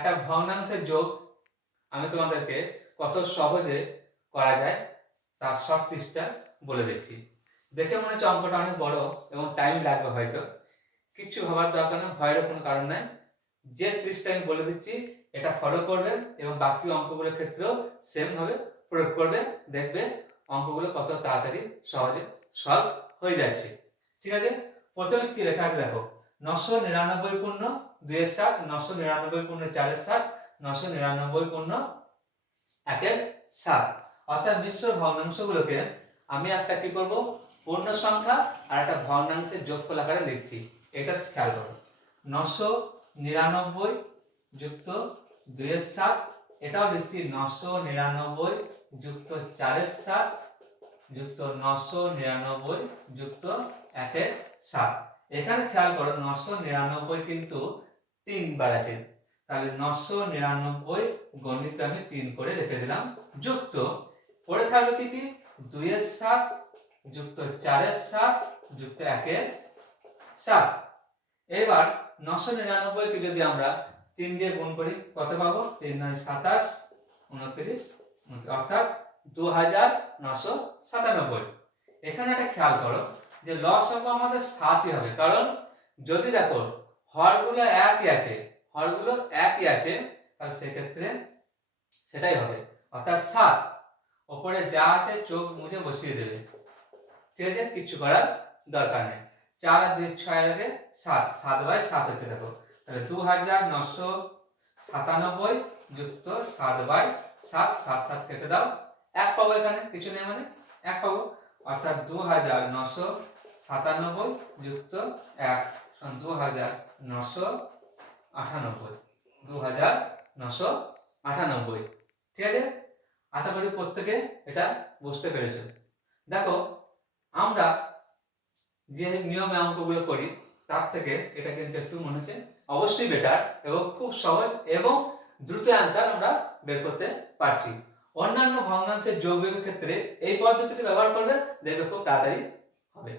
একটা ভগ্নাংশের যোগ আমি তোমাদেরকে কত সহজে করা যায় তার শর্ট টিপসটা বলে দিচ্ছি। দেখে মনে হচ্ছে অঙ্কটা অনেক বড় এবং টাইম লাগবে হয়তো। কিচ্ছু ভাবার দরকার নেই ভয়ের কোনো কারণ নাই। যে টিপসটা আমি বলে দিচ্ছি, এটা ফলো করবে এবং বাকি অঙ্কগুলোর ক্ষেত্রেও সেম ভাবে প্রয়োগ করবে, দেখবে অঙ্কগুলো কত তাড়াতাড়ি সহজে সলভ হয়ে যাচ্ছে। ঠিক আছে? প্রথমে কি লেখা আছে দেখো নশো নিরানব্বই পূর্ণ দুইয়ের সাত, নশো নিরানব্বই পূর্ণ চারের সাত, নশো নিরানব্বই পূর্ণ একের সাত। অর্থাৎ মিশ্র ভগ্নাংশগুলোকে আমি একটা কি করব? পূর্ণ সংখ্যা আর একটা ভগ্নাংশের যোগফল আকারে লিখছি। এটা খেয়াল করো। নশো নিরানব্বই যুক্ত দুইয়ের সাত, এটাও লিখছি নশো নিরানব্বই যুক্ত চারের সাত, যুক্ত নশো নিরানব্বই যুক্ত একের সাত। এখানে খেয়াল করো নশো নিরানব্বই কিন্তু তিনবার আছে। তাহলে নশো নিরানব্বই গণিত আমি তিন করে রেখে দিলাম যুক্ত। পড়ে থাকল কি কি? দুইয়ের সাত যুক্ত চারের সাত যুক্ত একের সাত। এবার নশো নিরানব্বইকে যদি আমরা তিন দিয়ে গুণ করি কত পাবো? তিন নয় সাতাশ উনত্রিশ, অর্থাৎ দু হাজার নশো সাতানব্বই। এখানে একটা খেয়াল করো যে লসগু আমাদের সাতই হবে। কারণ যদি দেখো, হরগুলো একই আছে, হরগুলো একই আছে, তাহলে সেক্ষেত্রে সেটাই হবে। অর্থাৎ সাত, ওপরে যা আছে চোখ মুছে বসিয়ে দেবে। ঠিক আছে? কিচ্ছু করার দরকার নেই। চার আর দুই ছয় লাগে সাত। সাত বাই সাত হচ্ছে দেখো। তাহলে দু হাজার নশো সাতানব্বই যুক্ত সাত বাই সাত। সাত সাত কেটে দাও। এক পাবো এখানে, কিছু নেই মানে। এক পাবো। অর্থাৎ দু হাজার নশো সাতানব্বই যুক্ত এক দু হাজার নশো আটানব্বই। দু হাজার নশো আটানব্বই। ঠিক আছে? আশা করি প্রত্যেকে এটা বুঝতে পেরেছ। দেখো, আমরা যে নিয়মে অঙ্কগুলো করি, তার থেকে এটা কিন্তু একটু মনে হচ্ছে অবশ্যই বেটার এবং খুব সহজ এবং দ্রুত অ্যান্সার আমরা বের করতে পারছি। অন্যান্য ভগ্নাংশের যোগ বিয়োগের ক্ষেত্রে এই পদ্ধতিটি ব্যবহার করবে দেখবে খুব তাড়াতাড়ি হবে।